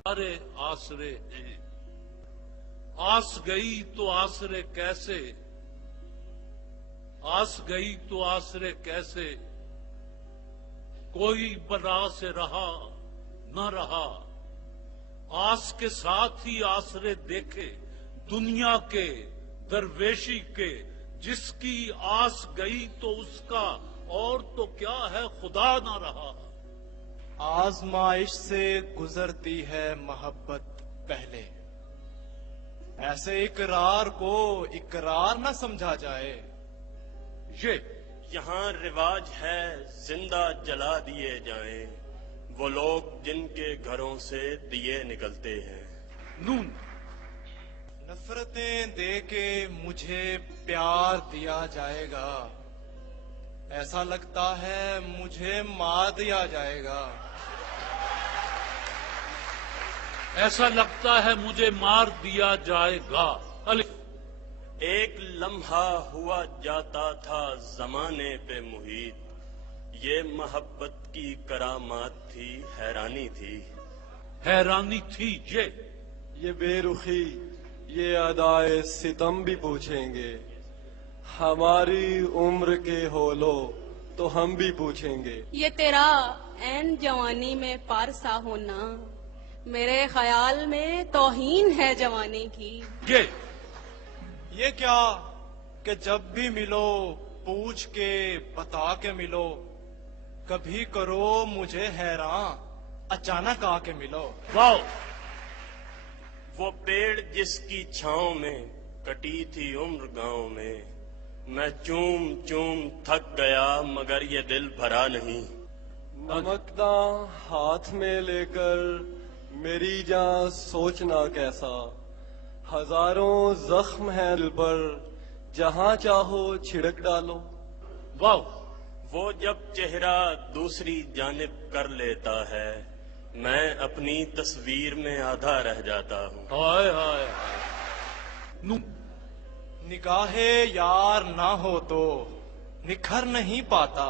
सारे आसरे हैं। आस गई तो आसरे कैसे, आस गई तो आसरे कैसे, कोई बना से रहा न रहा। आस के साथ ही आसरे देखे दुनिया के दरवेशी के, जिसकी आस गई तो उसका और तो क्या है खुदा न रहा। आजमाइश से गुजरती है मोहब्बत पहले, ऐसे इकरार को इकरार न समझा जाए। ये यहाँ रिवाज है जिंदा जला दिए जाएं वो लोग जिनके घरों से दिए निकलते हैं। नून नफरतें दे के मुझे प्यार दिया जाएगा, ऐसा लगता है मुझे मार दिया जाएगा। ऐसा लगता है मुझे मार दिया जाएगा। अलिफ एक लम्हा हुआ जाता था जमाने पे मुहीत, ये मोहब्बत की करामात थी, हैरानी थी। हैरानी थी। ये बेरुखी, ये अदाए सितम भी पूछेंगे। हमारी उम्र के हो लो तो हम भी पूछेंगे। ये तेरा ऐन जवानी में पारसा होना, मेरे ख्याल में तौहीन है जवानी की। ये क्या कि जब भी मिलो पूछ के बता के मिलो, कभी करो मुझे हैरान अचानक आके मिलो। वाओ, वो पेड़ जिसकी छांव में कटी थी उम्र गांव में, मैं चूम चूम थक गया मगर ये दिल भरा नहीं। नमकदा हाथ में लेकर मेरी जान सोचना कैसा, हजारों जख्म हैं दिल पर, जहां चाहो छिड़क डालो। वाओ, वो जब चेहरा दूसरी जानिब कर लेता है, मैं अपनी तस्वीर में आधा रह जाता हूँ। हाय हाय। नून निगाहे यार ना हो तो निखर नहीं पाता,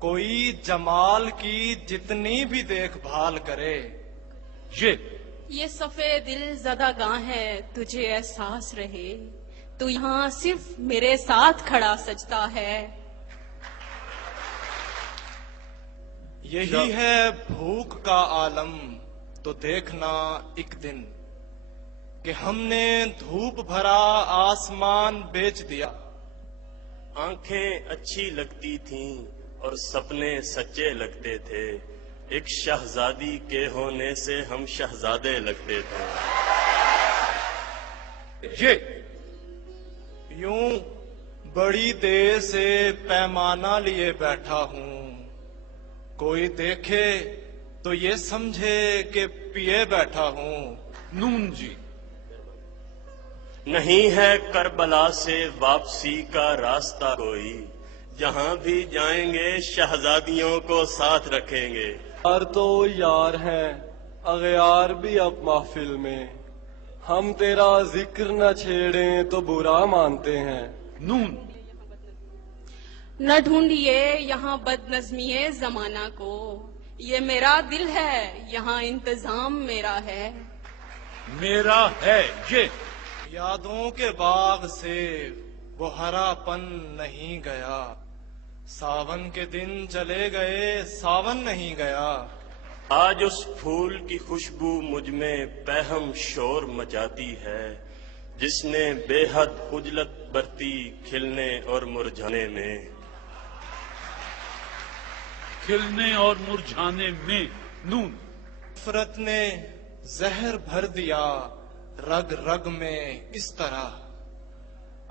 कोई जमाल की जितनी भी देखभाल करे। ये सफे दिल ज़दागां है, तुझे एहसास रहे, तू यहाँ सिर्फ मेरे साथ खड़ा सजता है। यही है भूख का आलम तो देखना एक दिन, कि हमने धूप भरा आसमान बेच दिया। आंखें अच्छी लगती थीं और सपने सच्चे लगते थे, एक शहजादी के होने से हम शहजादे लगते थे। यूं बड़ी देर से पैमाना लिए बैठा हूँ, कोई देखे तो ये समझे कि पिए बैठा हूँ। नून जी, नहीं है करबला से वापसी का रास्ता कोई, जहाँ भी जाएंगे शहजादियों को साथ रखेंगे। यार तो यार हैं, अगयार भी अब महफिल में, हम तेरा जिक्र न छेड़ें तो बुरा मानते हैं। नून न ढूंढिए यहाँ बदनज़मिए जमाना को, ये मेरा दिल है, यहाँ इंतजाम मेरा है। मेरा है। यादों के बाग से वो हरापन नहीं गया, सावन के दिन चले गए सावन नहीं गया। आज उस फूल की खुशबू मुझ में पैहम शोर मचाती है, जिसने बेहद उजलत बरती खिलने और मुरझाने में। खिलने और मुरझाने में। नून नफरत ने जहर भर दिया रग रग में इस तरह,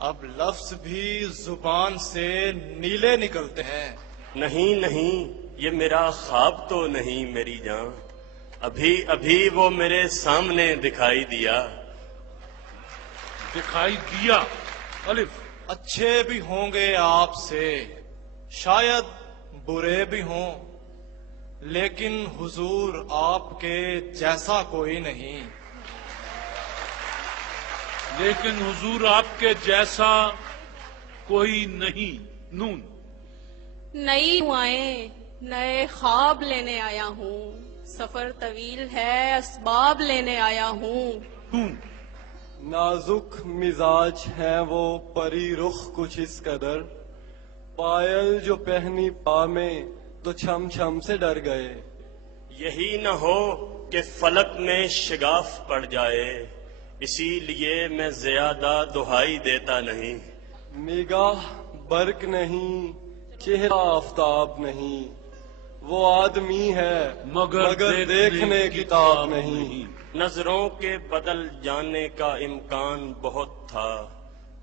अब लफ्ज भी जुबान से नीले निकलते हैं। नहीं नहीं, ये मेरा ख्वाब तो नहीं मेरी जान, अभी अभी वो मेरे सामने दिखाई दिया। दिखाई दिया। अलिफ अच्छे भी होंगे आपसे, शायद बुरे भी हों, लेकिन हुजूर आपके जैसा कोई नहीं। लेकिन हुजूर आपके जैसा कोई नहीं। नून नई दुआएं नए ख्वाब लेने आया हूँ, सफर तवील है, असबाब लेने आया हूँ। नाजुक मिजाज हैं वो परी रुख कुछ इस कदर, पायल जो पहनी पा में तो छम छम से डर गए। यही न हो कि फलक में शिगाफ पड़ जाए, इसीलिए मैं ज्यादा दुहाई देता नहीं। निगाह बर्क नहीं, चेहरा आफताब नहीं, वो आदमी है मगर देखने की ताब नहीं। नजरों के बदल जाने का इम्कान बहुत था,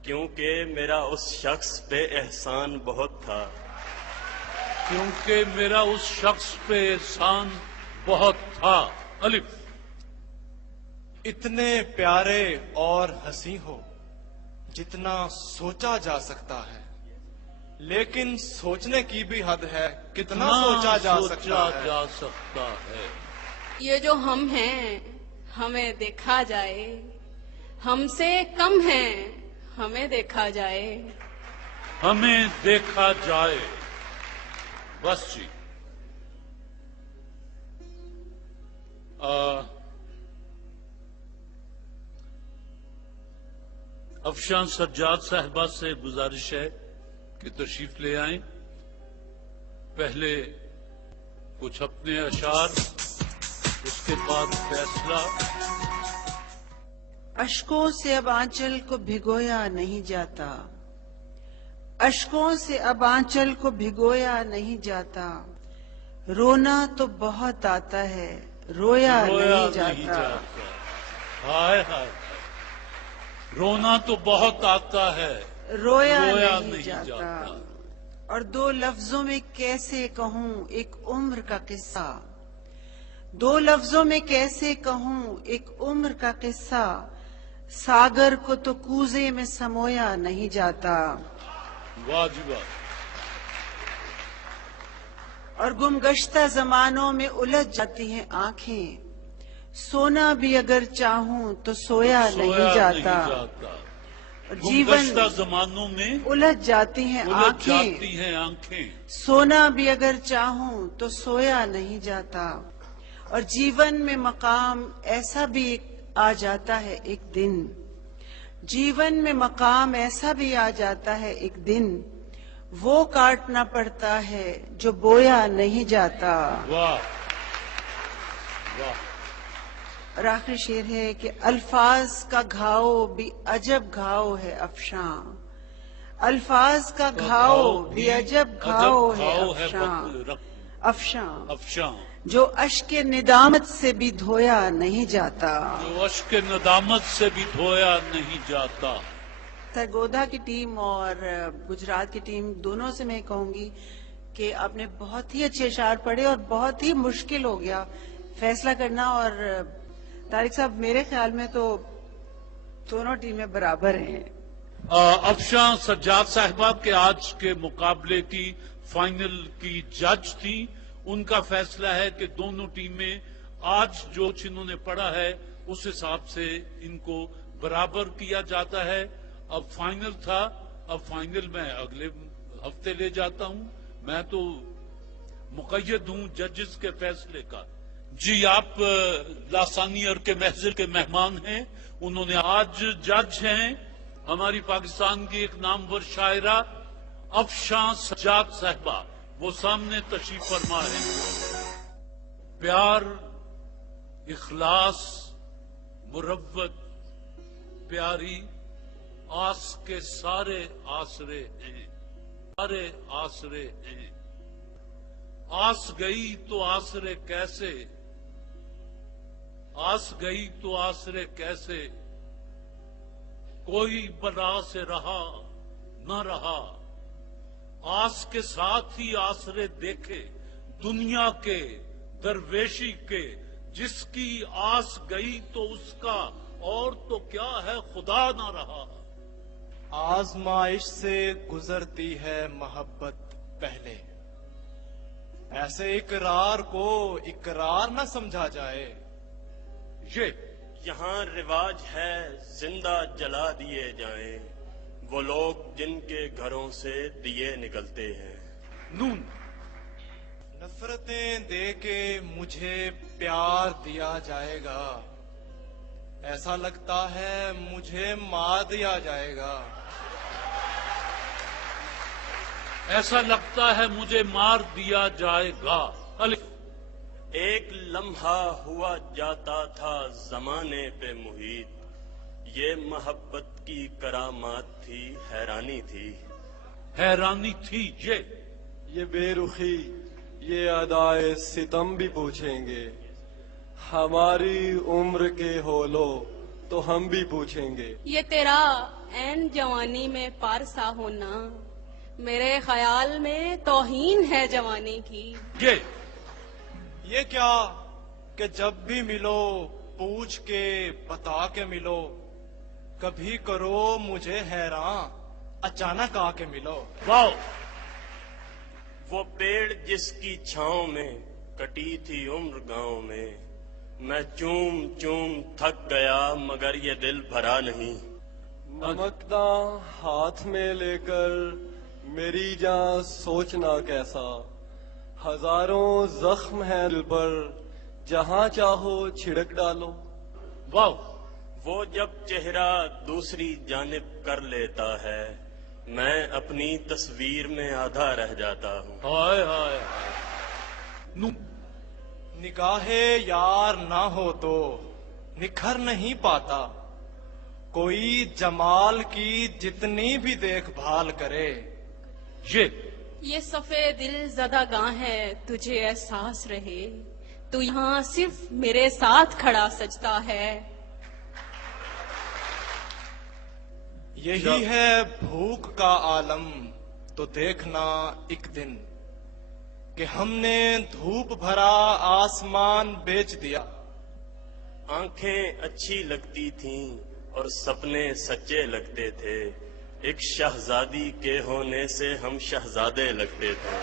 क्योंकि मेरा उस शख्स पे एहसान बहुत था। क्योंकि मेरा उस शख्स पे एहसान बहुत था। अलिफ। इतने प्यारे और हंसी हो जितना सोचा जा सकता है, लेकिन सोचने की भी हद है, कितना सोचा जा सकता है। ये जो हम हैं हमें देखा जाए, हमसे कम हैं हमें देखा जाए। हमें देखा जाए। बस जी। अफशान सज्जाद साहिबा से गुजारिश है कि तशरीफ ले आएं। पहले कुछ अपने अशार, उसके बाद फैसला। अश्कों से अब आंचल को भिगोया नहीं जाता, अश्कों से अब आंचल को भिगोया नहीं जाता। रोना तो बहुत आता है, रोया नहीं जाता। हाय हाय, रोना तो बहुत आता है, रोया नहीं जाता। और दो लफ्जों में कैसे कहूँ एक उम्र का किस्सा, दो लफ्जों में कैसे कहूँ एक उम्र का किस्सा। सागर को तो कूजे में समोया नहीं जाता। वाह जी वाह। और गुमगश्ता जमानों में उलझ जाती हैं आंखें, सोना भी अगर चाहूं तो सोया नहीं जाता। जीवन जमानों में उलझ जाती हैं आंखें, सोना भी अगर चाहूं तो सोया नहीं जाता। और जीवन में मकाम ऐसा भी आ जाता है एक दिन, जीवन में मकाम ऐसा भी आ जाता है एक दिन, वो काटना पड़ता है जो बोया नहीं जाता। वाह वाह। और आखिरी शेर है कि अल्फाज का घाव भी अजब घाव है अफशां, अल्फाज का घाव भी अजब घाव है अफशां, अफशां जो अश्क निदामत से भी धोया नहीं जाता, जो अश्क निदामत से भी धोया नहीं जाता। सरगोधा की टीम और गुजरात की टीम दोनों से मैं कहूंगी कि आपने बहुत ही अच्छे अशार पढ़े और बहुत ही मुश्किल हो गया फैसला करना। और तारिक साहब, मेरे ख्याल में तो दोनों टीमें बराबर हैं। अफशान सज्जाद साहिबा के आज के मुकाबले की फाइनल की जज थी। उनका फैसला है कि दोनों टीमें आज जो इन्होंने पढ़ा है उस हिसाब से इनको बराबर किया जाता है। अब फाइनल था, अब फाइनल मैं अगले हफ्ते ले जाता हूं। मैं तो मुकय्यद हूं जजेस के फैसले का। जी, आप लासानियर के महजिल के मेहमान हैं। उन्होंने आज जज हैं हमारी पाकिस्तान की एक नामवर शायरा अफशान सज्जाद साहिबा, वो सामने तशरीफ फरमा है। प्यार, इखलास, मुरव्वत, प्यारी आस के सारे आसरे हैं, सारे आसरे हैं। आस गई तो आसरे कैसे, आस गई तो आसरे कैसे, कोई बला से रहा न रहा। आस के साथ ही आसरे देखे दुनिया के दरवेशी के, जिसकी आस गई तो उसका और तो क्या है खुदा ना रहा। आजमाइश से गुजरती है मोहब्बत पहले, ऐसे इकरार को इकरार न समझा जाए। ये यहाँ रिवाज है जिंदा जला दिए जाएं वो लोग जिनके घरों से दिए निकलते हैं। नून نفرتیں دے کے مجھے پیار دیا جائے گا، ایسا لگتا ہے مجھے مار دیا جائے گا، ایسا لگتا ہے مجھے مار دیا جائے گا۔ الف۔ ایک لمحہ ہوا جاتا تھا زمانے پہ محیط، یہ محبت کی کرامات تھی، حیرانی تھی، حیرانی تھی یہ بے رخی، یہ ادائے ستم بھی پوچھیں گے، ہماری عمر کے ہولو تو ہم بھی پوچھیں گے۔ یہ تیرا عین جوانی میں پارسا ہونا، میرے خیال میں توہین ہے جوانی کی۔ یہ کیا کہ جب بھی ملو پوچھ کے بتا کے ملو، کبھی کرو مجھے حیران اچانک آ کے ملو۔ واو! وہ پیڑ جس کی چھاؤں میں کٹی تھی عمر گاؤں میں، میں چوم چوم تھک گیا مگر یہ دل بھرا نہیں۔ نمکداں ہاتھ میں لے کر میری جان سوچنا کیسا، ہزاروں زخم ہیں دل پر، جہاں چاہو چھڑک ڈالو۔ واو! وہ جب چہرہ دوسری جانب کر لیتا ہے، میں اپنی تصویر میں آدھا رہ جاتا ہوں۔ ہائے ہائے نو نگاہ یار نہ ہو تو نکھر نہیں پاتا، کوئی جمال کی جتنی بھی دیکھ بھال کرے۔ یہ صفے دل زدہ گاں ہے، تجھے احساس رہے، تو یہاں صرف میرے ساتھ کھڑا سجتا ہے۔ یہی ہے بھوک کا عالم، تو دیکھنا ایک دن کہ ہم نے دھوپ بھرا آسمان بیچ دیا۔ آنکھیں اچھی لگتی تھیں اور سپنے سچے لگتے تھے، ایک شہزادی کے ہونے سے ہم شہزادے لگتے تھے۔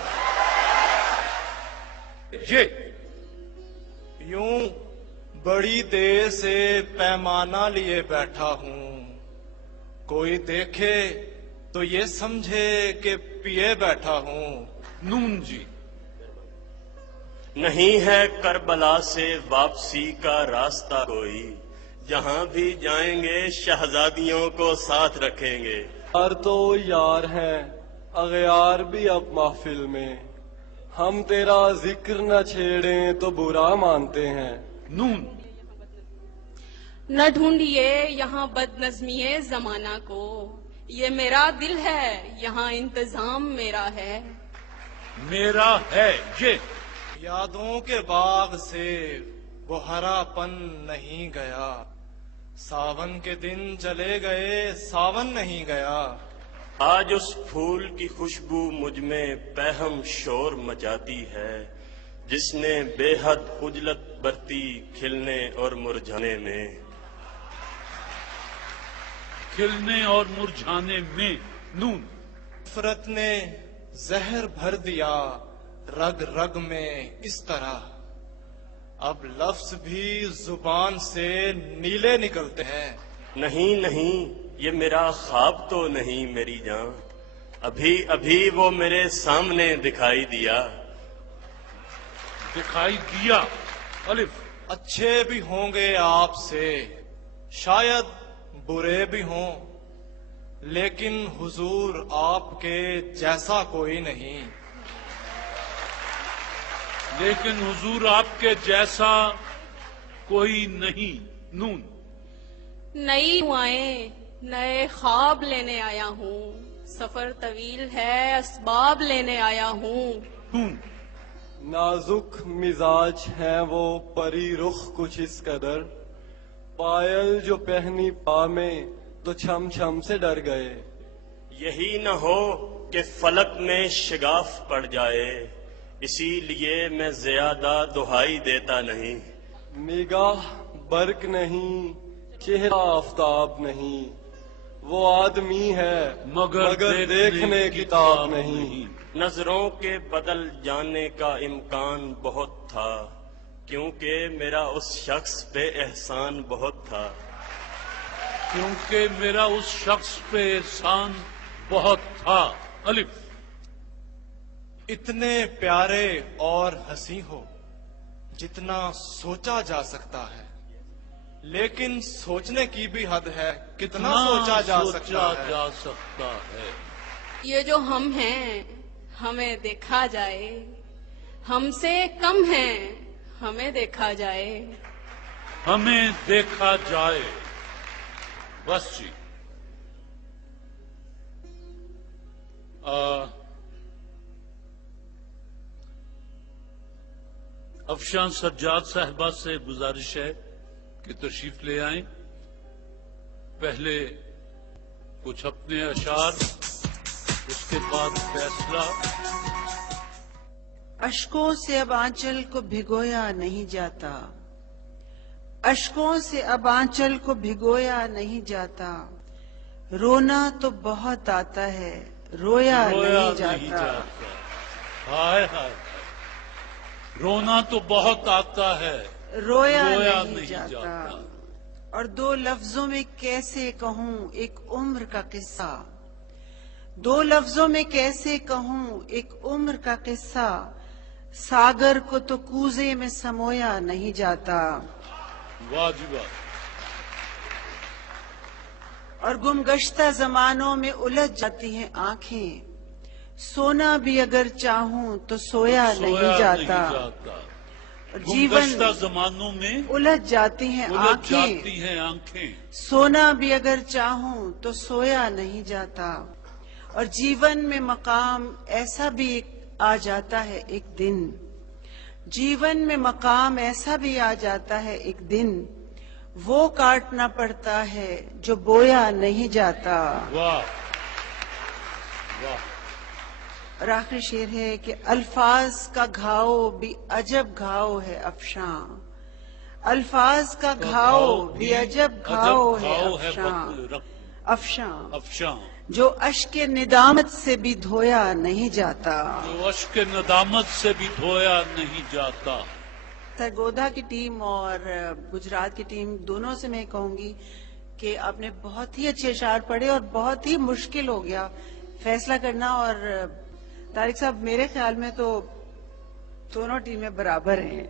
یوں بڑی دیر سے پیمانہ لیے بیٹھا ہوں، کوئی دیکھے تو یہ سمجھے کہ پیے بیٹھا ہوں۔ نون جی نہیں ہے کربلا سے واپسی کا راستہ کوئی، جہاں بھی جائیں گے شہزادیوں کو ساتھ رکھیں گے۔ یار تو یار ہیں، اغیار بھی اب محفل میں، ہم تیرا ذکر نہ چھیڑیں تو برا مانتے ہیں۔ نون نہ ڈھونڈیے یہاں بد نظمی زمانہ کو، یہ میرا دل ہے، یہاں انتظام میرا ہے۔ میرا ہے یادوں کے باغ سے وہ ہرا پن نہیں گیا، ساون کے دن چلے گئے ساون نہیں گیا۔ آج اس پھول کی خوشبو مجھ میں پہم شور مچاتی ہے، جس نے بے حد خجلت برتی کھلنے اور مرجھانے میں۔ کھلنے اور مرجھانے میں۔ نون نفرت نے زہر بھر دیا رگ رگ میں اس طرح، اب لفظ بھی زبان سے نیلے نکلتے ہیں۔ نہیں نہیں، یہ میرا خواب تو نہیں میری جان، ابھی ابھی وہ میرے سامنے دکھائی دیا۔ دکھائی دیا۔ الف۔ اچھے بھی ہوں گے آپ سے، شاید برے بھی ہوں، لیکن حضور آپ کے جیسا کوئی نہیں۔ لیکن حضور آپ کے جیسا کوئی نہیں۔ نون نئی دعائیں نئے خواب لینے آیا ہوں، سفر طویل ہے اسباب لینے آیا ہوں۔ نون نازک مزاج ہیں وہ پری رخ کچھ اس قدر، پائل جو پہنی پا میں تو چھم چھم سے ڈر گئے۔ یہی نہ ہو کہ فلک میں شگاف پڑ جائے، اسی لیے میں زیادہ دہائی دیتا نہیں۔ نگاہ برق نہیں، چہرہ آفتاب نہیں، وہ آدمی ہے مگر دیکھنے کی تاب نہیں۔ نظروں کے بدل جانے کا امکان بہت تھا، کیونکہ میرا اس شخص پہ احسان بہت تھا۔ کیونکہ میرا اس شخص پہ احسان بہت تھا۔ الف۔ اتنے پیارے اور حسین ہو جتنا سوچا جا سکتا ہے، لیکن سوچنے کی بھی حد ہے، کتنا سوچا جا سکتا ہے۔ یہ جو ہم ہیں ہمیں دیکھا جائے، ہم سے کم ہیں ہمیں دیکھا جائے، ہمیں دیکھا جائے، بس جی۔ افشاں سجاد صاحبہ سے گزارش ہے کہ تشریف لے آئیں، پہلے کچھ اپنے اشعار، اس کے بعد فیصلہ۔ اشکوں سے اب آنچل کو بھگویا نہیں جاتا، اشکوں سے اب آنچل کو بھگویا نہیں جاتا، رونا تو بہت آتا ہے رویا نہیں جاتا۔ ہائے ہائے، رونا تو بہت آتا ہے رویا نہیں جاتا۔ اور دو لفظوں میں کیسے کہوں ایک عمر کا قصہ، دو لفظوں میں کیسے کہوں ایک عمر کا قصہ، ساگر کو تو کوزے میں سمویا نہیں جاتا۔ واہ جی واہ۔ اور گمگشتہ زمانوں میں الجھ جاتی ہیں آنکھیں، سونا بھی اگر چاہوں تو سویا نہیں جاتا۔ گمگشتہ زمانوں میں الجھ جاتی ہیں آنکھیں، سونا بھی اگر چاہوں تو سویا نہیں جاتا۔ اور جیون میں مقام ایسا بھی آ جاتا ہے ایک دن، جیون میں مقام ایسا بھی آ جاتا ہے ایک دن، وہ کاٹنا پڑتا ہے جو بویا نہیں جاتا۔ واہ واہ۔ اور آخری شعر ہے کہ الفاظ کا گھاؤ بھی عجب گھاؤ ہے افشاں، الفاظ کا گھاؤ بھی عجب گھاؤ ہے افشاں، جو اشک ندامت سے بھی دھویا نہیں جاتا، جو اشک ندامت سے بھی دھویا نہیں جاتا۔ سرگودا کی ٹیم اور گجرات کی ٹیم دونوں سے میں کہوں گی کہ آپ نے بہت ہی اچھے اشعار پڑھے اور بہت ہی مشکل ہو گیا فیصلہ کرنا، اور طارق صاحب میرے خیال میں تو دونوں ٹیمیں برابر ہیں۔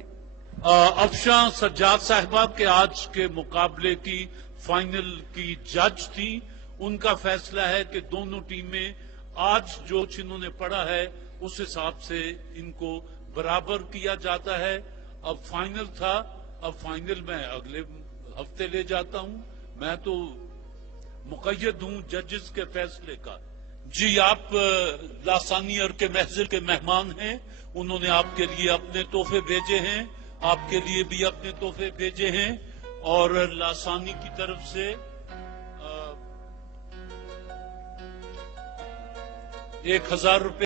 افشاں سجاد صاحبہ کے آج کے مقابلے کی فائنل کی جج تھی، ان کا فیصلہ ہے کہ دونوں ٹیمیں آج جو انہوں نے پڑھا ہے اس حساب سے ان کو برابر کیا جاتا ہے۔ اب فائنل تھا، اب فائنل میں اگلے ہفتے لے جاتا ہوں، میں تو مقید ہوں ججز کے فیصلے کا۔ جی آپ لاسانیئر کے محضر کے مہمان ہیں، انہوں نے آپ کے لیے اپنے تحفے بھیجے ہیں، آپ کے لیے بھی اپنے تحفے بھیجے ہیں، اور لاسانی کی طرف سے 1000 روپے